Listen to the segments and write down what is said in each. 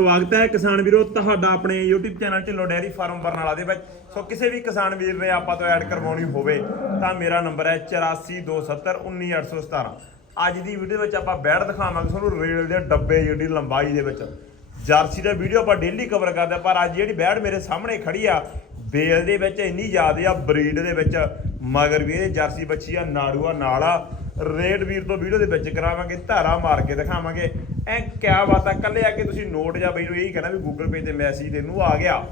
ਸਵਾਗਤ ਹੈ ਕਿਸਾਨ ਵੀਰੋ ਤੁਹਾਡਾ ਆਪਣੇ YouTube channel Dhillon dairy farm Barnala ਦੇ ਵਿੱਚ। ਸੋ ਕਿਸੇ ਵੀ ਕਿਸਾਨ ਵੀਰ ਨੇ ਆਪਾਂ ਤੋਂ ਐਡ ਕਰਵਾਉਣੀ ਹੋਵੇ ਤਾਂ ਮੇਰਾ ਨੰਬਰ ਹੈ 8427191817 ਅੱਜ ਦੀ ਵੀਡੀਓ ਵਿੱਚ ਆਪਾਂ ਬੈੜ ਦਿਖਾਵਾਂਗੇ ਤੁਹਾਨੂੰ ਰੇਲ ਦੇ ਡੱਬੇ ਜਿਹੜੀ ਲੰਬਾਈ ਦੇ ਵਿੱਚ। ਜਰਸੀ ਦਾ ਵੀਡੀਓ ਆਪਾਂ ਡੇਲੀ ਕਵਰ ਕਰਦੇ ਹਾਂ, ਪਰ ਅੱਜ ਜਿਹੜੀ ਬੈੜ ਮੇਰੇ ਸਾਹਮਣੇ ਖੜੀ ਆ ਬੇਲ ਦੇ ਵਿੱਚ ਇੰਨੀ ਜ਼ਿਆਦਾ ਆ ਬਰੀਡ ਦੇ ਵਿੱਚ। ਮਗਰ ਵੀ ਇਹ ਜਰਸੀ ਬੱਚੀ ਆ ਨਾੜੂਆ ਨਾਲ ਆ। ਰੇਡ ਵੀਰ ਤੋਂ ਵੀਡੀਓ ਦੇ ਵਿੱਚ ਕਰਾਵਾਂਗੇ ਧਾਰਾ ਮਾਰ ਕੇ ਦਿਖਾਵਾਂਗੇ। ਐ ਕਿਆ ਬਾਤ ਆ ਕੱਲੇ ਆ ਕੇ ਤੁਸੀਂ ਨੋਟ ਜਾਂ ਬਈ ਨੂੰ ਇਹੀ ਕਹਿਣਾ ਵੀ ਗੂਗਲ ਪੇ ਤੇ ਮੈਸੇਜ ਤੈਨੂੰ ਆ ਗਿਆ।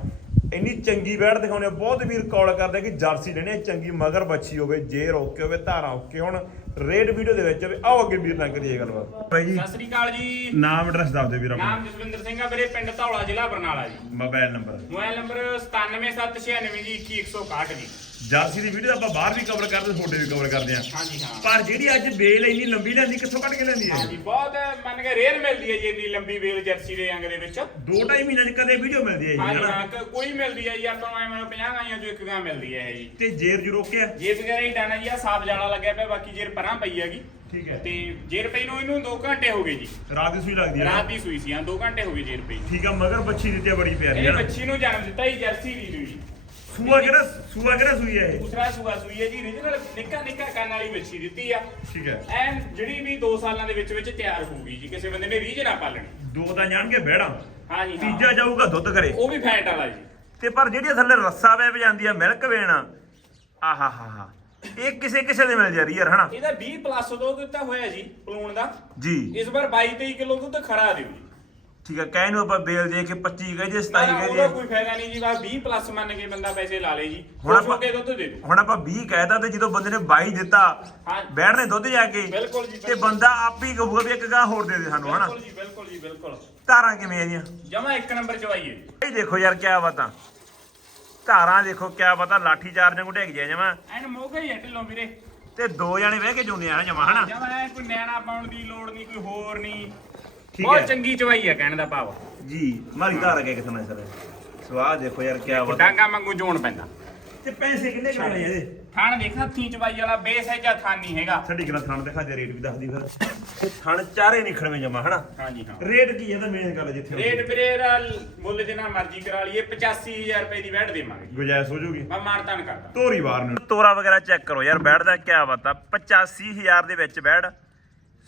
ਇੰਨੀ ਚੰਗੀ ਬੈੜ ਦਿਖਾਉਣੇ ਬਹੁਤ ਵੀਰ ਕਾਲ ਕਰਦੇ ਕਿ ਜਰਸੀ ਲੈਣੇ ਚੰਗੀ ਮਗਰ ਬੱਚੀ ਹੋਵੇ ਜੇਰ ਓਕੇ ਹੋਵੇ ਧਾਰਾ ਓਕੇ ਹੁਣ। ਰੇਡ ਵੀਡੀਓ ਦੇ ਵਿੱਚ ਹੋਵੇ ਆਓ ਅੱਗੇ ਵੀਰ ਨਾਲ ਕਰੀਏ ਗੱਲਬਾਤ। ਬਾਈ ਜੀ ਸਤਿ ਸ੍ਰੀ ਅਕਾਲ ਜੀ। ਨਾਮ ਐਡਰੈਸ ਦੱਸ ਦਿਓ ਵੀਰ ਆਪਣਾ। ਨਾਮ ਜਸਵਿੰਦਰ ਸਿੰਘ ਆ ਵੀਰੇ ਪਿੰਡ ਧੌਲਾ ਜ਼ਿਲ੍ਹਾ ਬਰਨਾਲਾ ਜੀ। ਮੋਬਾਈਲ ਨੰਬਰ ਮੋਬਾਈਲ ਨੰਬਰ 97796 ਜੀ 21161 ਜੀ। ਜਰਸੀ ਦੀ ਵੀਡੀਓ ਆਪਾਂ ਬਾਹਰ ਵੀ ਕਵਰ ਕਰਦੇ ਛੋਟੇ ਵੀ ਕਵਰ ਕਰਦੇ ਆ ਹਾਂਜੀ ਹਾਂ। ਪਰ ਜਿਹੜੀ ਅੱਜ ਬੇਲ ਇੰਨੀ ਲੰਬੀ ਲੈਂਦੀ ਕਿੱਥੋਂ ਕੱਢ ਕੇ ਲੈਂਦੀ ਹੈ? ਹਾਂਜੀ ਬਹੁਤ ਮੰਨ ਕੇ ਰੇਅਰ ਮਿਲਦੀ ਹੈ ਜੀ ਇੰਨੀ ਲੰਬੀ ਵੇਲ ਜਰਸੀ ਦੇ ਅੰਗ ਦੇ ਵਿੱਚ। ਦੋ ਢਾਈ ਮਹੀਨਿਆਂ ਚ ਕਦੇ ਵੀਡੀਓ ਮਿਲਦੀ ਹੈ ਜੀ ਹਾਂਜੀ ਹਨਾ? ਹਾਂ ਕ- ਕੋਈ ਮਿਲਦੀ ਹੈ ਜੀ ਆਪਾਂ ਨੂੰ ਐਵੇਂ 50 ਗਾਈਆਂ ਚੋਂ ਇੱਕ ਗਾਂ ਮਿਲਦੀ ਹੈ ਇਹ ਜੀ। ਤੇ ਜੇਰ ਜੂ ਰੋਕਿਆ? ਜੇਰ ਵਗੈਰਾ ਹੀ ਡਾਣਾ ਜੀ ਆ ਸਾਫ਼ ਜਾਲਾ ਲੱਗਿਆ ਪਿਆ ਬਾਕੀ ਜੇਰ ਪਰਾਂ ਪਈ ਹੈਗੀ। ਠੀਕ ਹੈ। ਤੇ ਜੇਰ ਪਈ ਨੂੰ ਇਹਨੂੰ 2 ਘੰਟੇ ਹੋ ਗਏ ਜੀ। ਰਾਤ ਦੀ ਸੂਈ ਲੱਗਦੀ ਹੈ ਨਾ? ਰਾਤ ਦੀ ਸੂਈ ਸੀ ਹਾਂ 2 ਘੰਟੇ ਹੋ ਗਏ ਜੇਰ ਪਈ। ਠੀਕ ਆ ਮਗਰ ਬੱਚੀ ਦਿੱਤੀ ਆ ਬੜੀ ਪਿਆਰੀ ਹੈ ਇਹ ਬੱਚੀ ਨੂੰ ਜਨਮ ਦਿੱਤਾ ਜੀ ਜਰਸੀ ਦੀ ਜੀ। ਸੂਆ ਕਿਹੜਾ ਸੂਆ ਕਿਹੜਾ ਸੂਈ ਹੈ ਇਹ? ਦੂਸਰਾ ਸੂਆ ਸੂਈ ਹੈ ਜੀ ਰੀਜਨਲ ਨਿੱਕਾ ਨਿੱਕਾ ਕੰਨ ਵਾਲੀ ਬੱਚੀ ਦਿੱਤੀ ਆ। ਠੀਕ ਹੈ। ਐਨ ਜਿਹੜੀ ਵੀ 2 ਸਾਲਾਂ ਦੇ ਵਿੱਚ ਵਿੱਚ ਤਿਆਰ ਹੋਊਗੀ ਜੀ ਕਿਸੇ ਬੰਦੇ ਨੇ ਰੀਝ ਨਾ ਪਾਲਣੀ। ਦੋ ਤਾਂ ਜਾਣਗੇ ਬਹਿੜਾ ਹਾਂ ਤੀਜਾ ਜਾਊਗਾ ਦੁੱਧ ਕਰੇ ਉਹ ਵੀ ਫੈਟ ਵਾਲਾ ਜੀ। ਤੇ ਪਰ ਜਿਹੜੀ ਥੱਲੇ ਰੱਸਾ ਵੇ ਜਾਂਦੀ ਆ ਮਿਲਕ ਵੇਣ ਆਹਾ ਹਾ ਹਾ ਇਹ ਕਿਸੇ ਕਿਸੇ ਦੇ ਮਿਲ ਜਾ ਰਹੀ ਯਾਰ ਹਨਾ? ਇਹਦਾ 20 ਪਲੱਸ ਦੁੱਧ ਦਿੱਤਾ ਹੋਇਆ ਜੀ ਪਲੂਣ ਦਾ। ਜੀ। ਇਸ ਵਾਰ 22 23 ਕਿਲੋ ਦੁੱਧ ਖਰਾ ਦਿਓ ਜੀ। ਠੀਕ ਹੈ ਕਹਿ ਨੂੰ ਆਪਾਂ ਬੇਲ ਦੇ ਕੇ 25 ਗਏ ਜੇ 27 ਨਾ, ਗਏ ਉਹਦਾ ਜੇ। ਕੋਈ ਫਾਇਦਾ ਨਹੀਂ ਜੀ ਬਸ 20 ਪਲੱਸ ਮੰਨ ਕੇ ਬੰਦਾ ਪੈਸੇ ਲਾ ਲੇ ਜੀ। ਹੁਣ ਆਪਾਂ- ਕੇ ਦੁੱਧ ਦੇ ਦਿਓ। ਹੁਣ ਆਪਾਂ 20 ਕਹਿਤਾ ਤੇ ਜਦੋਂ ਬੰਦੇ ਨੇ 22 ਦਿੱਤਾ ਹਾਂ। ਬੈਠ ਨੇ ਦੁੱਧ ਜਾ ਕੇ ਬਿਲਕੁਲ ਜੀ, ਤੇ ਬਿਲਕੁਲ। ਬੰਦਾ ਆਪ ਹੀ ਕਹੂਗਾ ਵੀ ਇੱਕ ਗਾਂ ਹੋਰ ਦੇ ਦੇ ਸਾਨੂੰ ਹਨਾ? ਬਿਲਕੁਲ ਜੀ ਬਿਲਕੁਲ ਜੀ ਬਿਲਕੁਲ। ਧਾਰਾਂ ਕਿਵੇਂ ਆਈਆਂ ਜਮਾ ਇੱਕ ਨੰਬਰ ਚਵਾਈਏ ਇਹ। ਦੇਖੋ ਯਾਰ ਕਿਆ ਬਾਤਾਂ। ਧਾਰਾਂ ਦੇਖੋ ਕਿਆ ਪਤਾ ਲਾਠੀ ਚਾਰਜ ਨੂੰ ਢੇਕ ਜਿਆ ਜਮਾ। ਐਨ ਮੋਗਾ ਹੀ ਹੈ ਢਿੱਲੋਂ ਵੀਰੇ। ਤੇ ਦੋ ਜਣੇ ਬਹਿ ਕੇ ਜੁੰਦੇ ਆ ਜਮਾ ਹਨਾ? ਜਮਾ ਐ ਕੋਈ ਨਿਆਣਾ ਪਾਉਣ ਦੀ ਲੋੜ ਨਹੀਂ ਕੋਈ ਹੋਰ ਨਹੀਂ। ਠੀਕ ਬਹੁਤ ਹੈ। ਚੰਗੀ ਚਵਾਈ ਹੈ ਕਹਿਣ ਦਾ ਭਾਵ। ਜੀ ਮਾਰੀ ਧਾਰ ਕੇ ਕਿਸਨਾ ਸਰ। ਸਵਾਦ ਦੇਖੋ ਯਾਰ ਕਿਆ ਬਾਤਾਂ ਡਾਂਗਾ ਵਾਂਗੂ ਜੋਣ ਪੈਂਦਾ। ਤੇ ਪੈਸੇ ਕਿੰਨੇ ਕਰਾਣੇ ਇਹਦੇ? ਥਣ ਦੇਖ ਹੱਥੀਂ ਚਵਾਈ ਵਾਲਾ ਬੇਸ ਹੈ ਜਾਂ ਥਣ ਨਹੀਂ ਹੈਗਾ? ਸਾਡੀ ਕਿਹੜਾ ਥਣ ਦਿਖਾ ਦੇ ਰੇਟ ਵੀ ਦੱਸਦੀ ਫਿਰ। ਤੇ ਥਣ ਚਾਰੇ ਨਹੀਂ ਖੜਵੇਂ ਜਮਾ ਹਨਾ? ਹਾਂਜੀ ਹਾਂ। ਰੇਟ ਕੀ ਹੈ ਤਾਂ ਮੇਨ ਗੱਲ ਜਿੱਥੇ ਰੇਟ ਵੀਰੇ ਦਾ ਮੁੱਲ ਜਿੰਨਾ ਮਰਜ਼ੀ ਕਰਾ ਲਈਏ 85000 ਰੁਪਏ ਦੀ ਵੈਟ ਦੇਵਾਂਗੇ। ਗੁਜਾਇਸ਼ ਹੋ ਜੂਗੀ ਮੈਂ ਮਾਨਤਾਨ ਕਰਦਾ। ਤੋਰੀ ਬਾਹਰ ਨੂੰ। ਤੋਰਾ ਵਗੈਰਾ ਚੈੱਕ ਕਰੋ ਯਾਰ ਬੈੜ ਦਾ ਕਿਆ ਬਾਤ ਆ। 85000 ਦੇ ਵਿੱਚ ਬੈੜ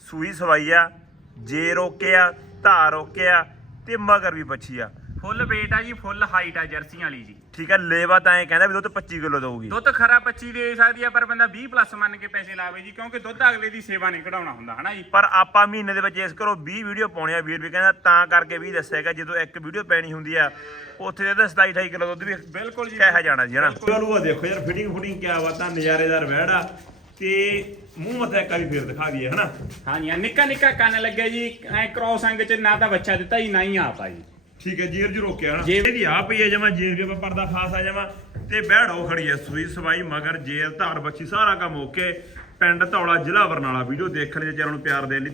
ਸੂਈ ਸਵਾਈ ਆ। ਜੇ ਰੋਕਿਆ ਧਾਰ ਰੋਕਿਆ ਤੇ ਮਗਰ ਵੀ ਬੱਚੀ ਆ। ਫੁੱਲ weight ਆ ਜੀ ਫੁੱਲ ਹਾਈਟ ਆ ਜਰਸੀਆਂ ਵਾਲੀ ਜੀ। ਠੀਕ ਆ ਲੇਵਾ ਤਾਂ ਐ ਕਹਿੰਦਾ ਵੀ ਦੁੱਧ 25 ਕਿਲੋ ਦਊਗੀ। ਦੁੱਧ ਖਰਾ 25 ਦੇ ਸਕਦੀ ਆ ਪਰ ਬੰਦਾ 20 ਪਲੱਸ ਮੰਨ ਕੇ ਪੈਸੇ ਲਾਵੇ ਜੀ ਕਿਉਂਕਿ ਦੁੱਧ ਅਗਲੇ ਦੀ ਸੇਵਾ ਨਹੀਂ ਕਢਾਉਣਾ ਹੁੰਦਾ ਹਨਾ ਜੀ? ਪਰ ਆਪਾਂ ਮਹੀਨੇ ਦੇ ਵਿੱਚ ਇਸ ਕਰੋ 20 ਵੀਡੀਓ ਪਾਉਣੇ ਆ ਵੀਰ ਵੀ ਕਹਿੰਦਾ ਤਾਂ ਕਰਕੇ ਵੀ ਦੱਸਿਆਗਾ ਜਦੋਂ ਇੱਕ ਵੀਡੀਓ ਪੈਣੀ ਹੁੰਦੀ ਆ ਉੱਥੇ ਇਹਦਾ 27 28 ਕਿਲੋ ਦੁੱਧ ਵੀ ਬਿਲਕੁਲ ਜੀ ਕਹਿ ਜਾਣਾ ਜੀ ਹਨਾ? ਚਲੋ ਆ ਦੇਖੋ ਯਾਰ ਫਿਟਿੰਗ ਫੁਟਿੰਗ ਕਿਆ ਬਾਤਾਂ ਨਜ਼ਾਰੇਦਾਰ ਬੈੜਾ ਤੇ ਮੂੰਹ ਮੱਥਾ ਇੱਕ ਵਾਰੀ ਫੇਰ ਦਿਖਾ ਦਈਏ ਹਨਾ? ਹਾਂਜੀ ਹਾਂ, ਨਿੱਕਾ ਨਿੱਕਾ ਕੰਨ ਲੱਗਿਆ ਜੀ ਐ ਕ੍ਰੋਸ ਅੰਗ ਚ ਨਾ ਤਾਂ ਬੱਚਾ ਦਿੱਤਾ ਜੀ ਨਾ ਹੀ ਆਪ ਆ ਜੀ। ਠੀਕ ਹੈ ਜੀਰ ਜੀ ਰੋਕਿਆ ਹਨਾ? ਜੇਰ- ਇਹਦੀ ਆ ਪਈ ਹੈ ਜਮਾ ਜੇਰ ਵੀ ਆਪਾਂ ਪਰਦਾ ਖਾਸ ਆ ਜਮਾ। ਤੇ ਬਹਿੜੋ ਖੜੀ ਹੈ ਸੂਈ ਸਵਾਈ ਮਗਰ ਜੇਰ ਧਾਰ ਬੱਚੀ ਸਾਰਾ ਕੰਮ ਓਕੇ। ਪਿੰਡ ਧੌਲਾ ਜ਼ਿਲ੍ਹਾ ਬਰਨਾਲਾ ਵੀਡੀਓ ਦੇਖਣ ਦੇ ਚੈਨਲ ਨੂੰ ਪਿਆਰ ਦੇਣ ਲਈ